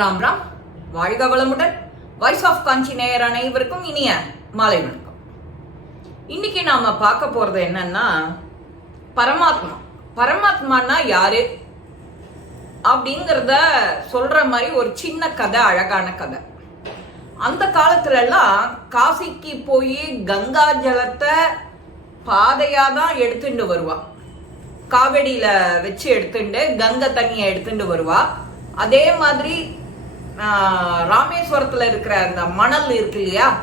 ராம் ராம். வாழ்க வளமுடன். Voice of காஞ்சி நேயர் அனைவருக்கும் இனிய மாலை வணக்கம். இன்னைக்கு நாம பார்க்க போறது என்னன்னா பரமாத்மா. பரமாத்மான்னா யாரு? அப்படிங்கிறத சொல்ற மாதிரி ஒரு சின்ன கதை அழகான கதை. அந்த காலத்துல எல்லாம் காசிக்கு போய் கங்கா ஜலத்தை பாதையா தான் எடுத்துட்டு வருவா. காவடியில வச்சு எடுத்துட்டு கங்கை தண்ணியை எடுத்துட்டு வருவா. அதே மாதிரி ராமேஸ்வரத்துல இருக்கிற அந்த மணல் இருக்கு இல்லையா?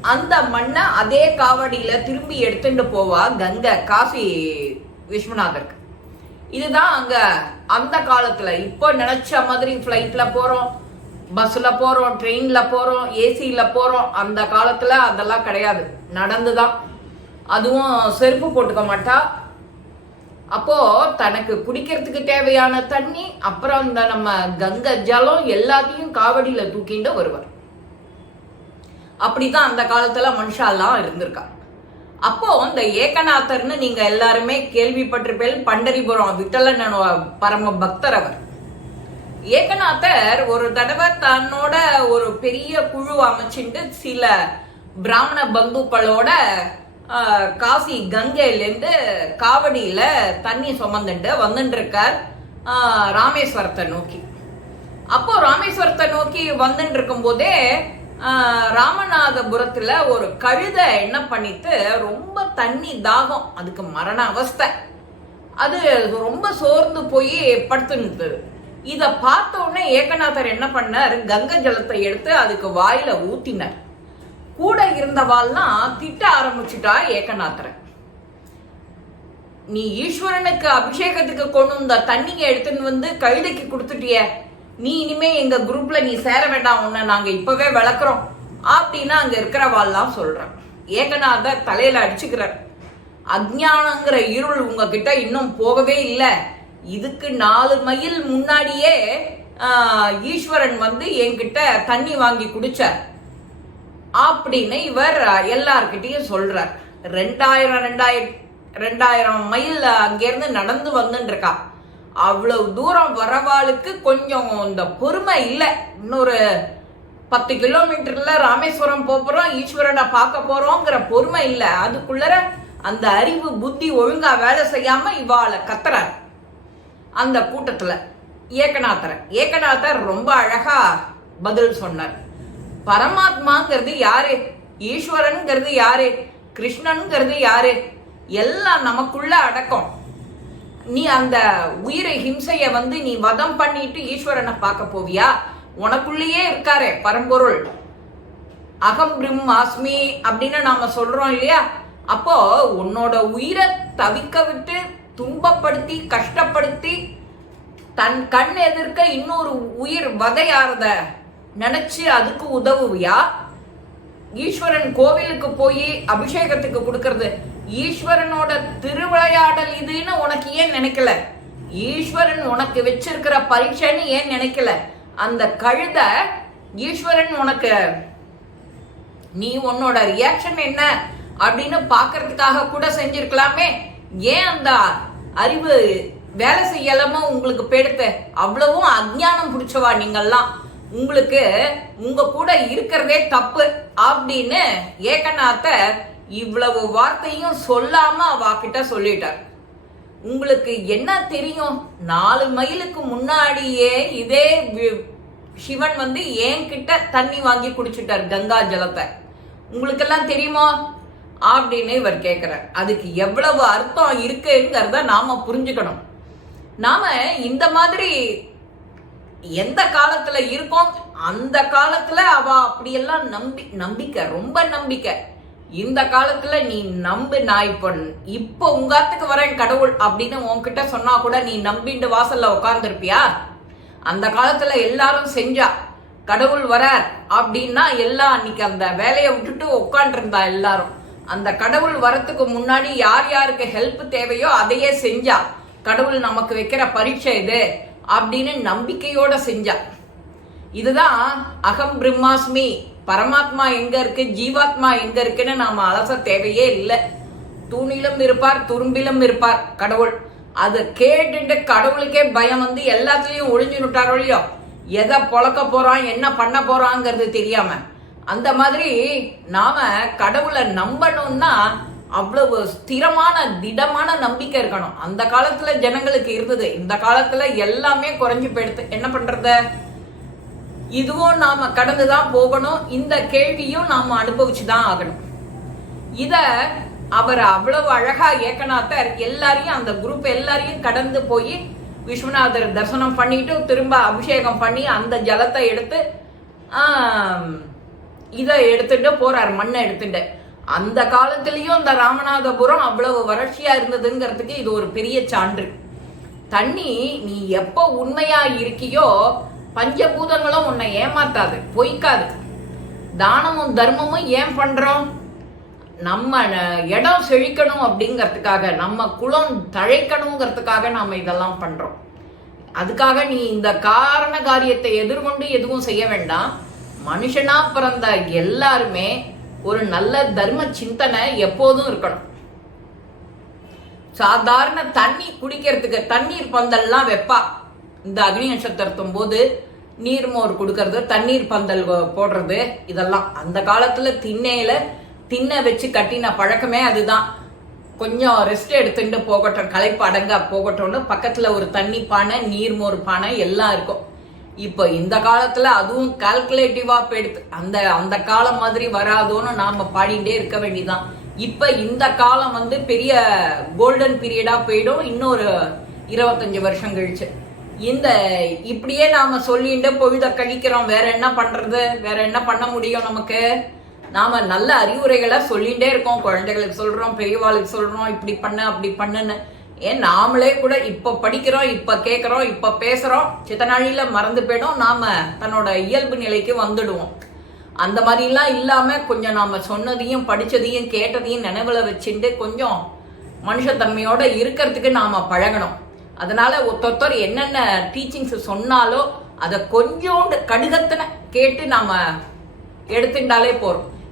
அந்த மண்ணை அதே காவடியில திரும்பி எடுத்துட்டு போவா கங்கை காசி விஸ்வநாதருக்கு. இதுதான் அங்க அந்த காலத்துல. இப்போ நினைச்ச மாதிரி ஃப்ளைட்டில் போறோம் பஸ்ல போறோம் ட்ரெயின்ல போறோம் ஏசியில் போறோம். அந்த காலத்துல அதெல்லாம் கிடையாது. நடந்துதான். அதுவும் செருப்பு போட்டுக்க மாட்டா. அப்போ தனக்கு குடிக்கிறதுக்கு தேவையான தண்ணி அப்புறம் இந்த நம்ம கங்கை ஜலம் எல்லாத்தையும் காவடியில தூக்கிட்டு வருவார். அப்படிதான் அந்த காலத்துல மனுஷாலாம் இருந்திருக்கா. அப்போ இந்த ஏகநாதர்னு நீங்க எல்லாருமே கேள்விப்பட்டிருப்பேன் பண்டரிபுரம் விட்டலன் பரம பக்தர் அவர். ஏகநாதர் ஒரு தடவை தன்னோட ஒரு பெரிய குழு அமைச்சுட்டு சில பிராமண பந்துக்களோட காசி கங்கையிலேருந்து காவடியில் தண்ணி சுமந்துட்டு வந்துட்டுருக்கார் ராமேஸ்வரத்தை நோக்கி. அப்போ ராமேஸ்வரத்தை நோக்கி வந்துட்டு இருக்கும் போதே ஒரு கழுதை என்ன பண்ணிட்டு ரொம்ப தண்ணி தாகம் அதுக்கு மரண அவஸ்தை. அது ரொம்ப சோர்ந்து போய் படுத்துனுது இதை பார்த்த உடனே ஏகநாதர் என்ன பண்ணார் கங்கை ஜலத்தை எடுத்து அதுக்கு வாயில ஊத்தினார். கூட இருந்தவாள்லாம் திட்ட ஆரம்பிச்சுட்டா ஏக்கநாத்திர நீ ஈஸ்வரனுக்கு அபிஷேகத்துக்கு கொண்டு வந்த தண்ணியை எடுத்துன்னு வந்து கழுதைக்கு கொடுத்துட்டிய. நீ இனிமே எங்க குரூப்ல நீ சேர வேண்டாம் உன்னை நாங்க இப்பவே விளக்குறோம். அப்படின்னு அங்க இருக்கிறவாள்லாம் சொல்றேன். ஏகநாதர் தலையில அடிச்சுக்கிறார். அஜானங்கிற இருள் உங்ககிட்ட இன்னும் போகவே இல்லை. இதுக்கு நாலு மைல் முன்னாடியே ஈஸ்வரன் வந்து என்கிட்ட தண்ணி வாங்கி குடிச்சார். அப்படின்னு இவர் எல்லார்கிட்டையும் சொல்றார். ரெண்டாயிரம் ரெண்டாயிரம் ரெண்டாயிரம் மைல் அங்கேருந்து நடந்து வந்துட்டு அவ்வளவு தூரம் வரவாளுக்கு கொஞ்சம் இந்த பொறுமை இல்லை. இன்னொரு பத்து கிலோமீட்டர்ல ராமேஸ்வரம் போப் போறோம் ஈஸ்வரனை பார்க்க போறோங்கிற பொறுமை இல்லை. அதுக்குள்ளர அந்த அறிவு புத்தி ஒழுங்கா வேலை செய்யாம இவாளை கத்துறார். அந்த கூட்டத்துல ஏகநாதர். ஏகநாதர் ரொம்ப அழகா பதில் சொன்னார். பரமாத்மாங்கிறது யாரு? ஈஸ்வரன்கிறது யாரு? கிருஷ்ணனுங்கிறது யாரு? எல்லாம் நமக்குள்ள அடக்கம். நீ அந்த உயிரை ஹிம்சைய வந்து நீ வதம் பண்ணிட்டு ஈஸ்வரனை பார்க்க போவியா? உனக்குள்ளேயே இருக்காரே பரம்பொருள். அகம் பிரம்மாஸ்மி அப்படின்னு நாம சொல்றோம் இல்லையா? அப்போ உன்னோட உயிரை தவிக்க விட்டு துன்பப்படுத்தி கஷ்டப்படுத்தி தன் கண் எதிர்க்க இன்னொரு உயிர் வதையாறத நினைச்சு அதுக்கு உதவுவியா? ஈஸ்வரன் கோவிலுக்கு போய் அபிஷேகத்துக்கு கொடுக்கறது. ஈஸ்வரனோட திருவிளையாடல் இதுன்னு உனக்கு ஏன் நினைக்கல? ஈஸ்வரன் உனக்கு வச்சிருக்கிற பரீட்சைன்னு ஏன் நினைக்கல? அந்த கழுத ஈஸ்வரன் உனக்கு நீ உன்னோட ரியாக்ஷன் என்ன? அப்படின்னு பாக்குறதுக்காக கூட செஞ்சிருக்கலாமே. ஏன் அந்த அறிவு வேலை செய்யலாம உங்களுக்கு பெடுத்த அவ்வளவும் அஜ்ஞானம் பிடிச்சவா நீங்கள்லாம்? உங்களுக்கு உங்க கூட இருக்கிறதே தப்பு அப்படின்னு ஏகநாதர் இவ்வளவு வார்த்தையும் சொல்லாம அவாக்கிட்ட சொல்லிட்டார். உங்களுக்கு என்ன தெரியும்? நாலு மைலுக்கு முன்னாடியே இதே வி- சிவன் வந்து என்கிட்ட தண்ணி வாங்கி குடிச்சிட்டார் கங்கா ஜலத்தை. உங்களுக்கெல்லாம் தெரியுமா? அப்படின்னு இவர் கேட்கிறார் அதுக்கு எவ்வளவு அர்த்தம் இருக்குங்கிறத நாம புரிஞ்சுக்கணும். நாம இந்த மாதிரி எந்த காலத்துல இருக்கோம் அந்த காலத்துல அவ அப்படியெல்லாம் நம்பி நம்பிக்கை ரொம்ப நம்பிக்கை. இந்த காலத்துல நீ நம்பு நான் இப்ப இப்போ உங்காத்துக்கு வரேன் கடவுள் அப்படின்னு உன்கிட்ட சொன்னா கூட நீ நம்பிண்டு வாசல்ல உட்கார்ந்துருப்பியா அந்த காலத்துல எல்லாரும் செஞ்சா கடவுள் வரார் அப்படின்னா எல்லாம் அன்னைக்கு அந்த வேலையை விட்டுட்டு உட்காண்டிருந்தா எல்லாரும். அந்த கடவுள் வரத்துக்கு முன்னாடி யார் யாருக்கு ஹெல்ப் தேவையோ அதையே செஞ்சா கடவுள் நமக்கு வைக்கிற பரீட்சை இது. அப்படின்னு நம்பிக்கையோட செஞ்சா. இதுதான் அகம் பிரம்மாஸ்மி. பரமாத்மா எங்க இருக்கு? ஜீவாத்மா எங்க இருக்குன்னு நாம அலச தேவையே இல்லை. தூணிலும் இருப்பார் துரும்பிலும் இருப்பார் கடவுள். அதை கேட்டுட்டு கடவுளுக்கே பயம் வந்து எல்லாத்துலயும் ஒளிஞ்சு விட்டாரோ இல்லையோ? எதை பொழக்க போறான் என்ன பண்ண போறாங்கிறது தெரியாம. அந்த மாதிரி நாம கடவுளை நம்பணும்னா அவ்வளவு ஸ்திரமான திடமான நம்பிக்கை இருக்கணும். அந்த காலத்துல ஜனங்களுக்கு இருந்தது. இந்த காலத்துல எல்லாமே குறைஞ்சு போயிடுது. என்ன பண்றது? இதுவும் நாம கடந்துதான் போகணும். இந்த கேள்வியும் நாம அனுபவிச்சுதான் ஆகணும். இத அவர் அவ்வளவு அழகா ஏக்கநாதர் எல்லாரையும் அந்த குரூப் எல்லாரையும் கடந்து போய் விஸ்வநாதர் தரிசனம் பண்ணிட்டு திரும்ப அபிஷேகம் பண்ணி அந்த ஜலத்தை எடுத்து இதை எடுத்துட்டு போறார். மண்ணை எடுத்துட்டு. அந்த காலத்திலையும் இந்த ராமநாதபுரம் அவ்வளவு வறட்சியா இருந்ததுங்கிறதுக்கு இது ஒரு பெரிய சான்று. தண்ணி நீ எப்போ உண்மையா இருக்கியோ பஞ்சபூதங்களும் உன்னை ஏமாத்தாது பொய்க்காது. தானமும் தர்மமும் ஏன் பண்றோம்? நம்ம ந- இடம் செழிக்கணும் அப்படிங்கிறதுக்காக நம்ம குலம் தழைக்கணுங்கிறதுக்காக நாம இதெல்லாம் பண்றோம். அதுக்காக நீ இந்த காரண காரியத்தை எதிர்கொண்டு எதுவும் செய்ய வேண்டாம். மனுஷனா பிறந்த எல்லாருமே ஒரு நல்ல தர்ம சிந்தனை எப்போதும் இருக்கணும். சாதாரண தண்ணி குடிக்கிறதுக்கு தண்ணீர் பந்தல்லாம் வைப்பா. இந்த அக்னி நட்சத்திரத்தும் போது நீர்மோர் கொடுக்கறது தண்ணீர் பந்தல் போடுறது இதெல்லாம். அந்த காலத்துல திண்ணையில திண்ணை வச்சு கட்டின பழக்கமே அதுதான். கொஞ்சம் ரெஸ்ட் எடுத்துட்டு போகட்டும் களைப்பு அடங்க போகட்டும்னு பக்கத்துல ஒரு தண்ணி பானை நீர்மோர் பானை எல்லாம் இருக்கும். இப்போ இந்த காலத்துல அதுவும் கால்குலேட்டிவா போயிடுது. அந்த அந்த காலம் மாதிரி வராதோன்னு நாம பாடிட்டே இருக்க வேண்டியதான் இப்ப இந்த காலம் வந்து பெரிய கோல்டன் பீரியடா போயிடும். இன்னொரு இருபத்தஞ்சு வருஷம் கழிச்சு. இந்த இப்படியே நாம சொல்லிட்டு பொழுத கழிக்கிறோம். வேற என்ன பண்றது? வேற என்ன பண்ண முடியும் நமக்கு? நாம நல்ல அறிவுரைகளை சொல்லிகிட்டே இருக்கோம். குழந்தைகளுக்கு சொல்றோம் பெரியவாளுக்கு சொல்றோம். இப்படி பண்ணு அப்படி பண்ணுன்னு. ஏன் நாமளே கூட இப்ப படிக்கிறோம் இப்ப கேக்குறோம் இப்ப பேசுறோம் சித்த மறந்து போயிடும் நாம தன்னோட இயல்பு நிலைக்கு வந்துடுவோம். அந்த மாதிரிலாம் இல்லாம கொஞ்சம் நாம சொன்னதையும் படிச்சதையும் கேட்டதையும் நினைவுல வச்சுட்டு கொஞ்சம் மனுஷத்தன்மையோட இருக்கிறதுக்கு நாம பழகணும். அதனால ஒருத்தொருத்தர் என்னென்ன டீச்சிங்ஸ் சொன்னாலோ அதை கொஞ்சோண்டு கடுகத்தனை கேட்டு நாம எடுத்துட்டாலே போறோம்.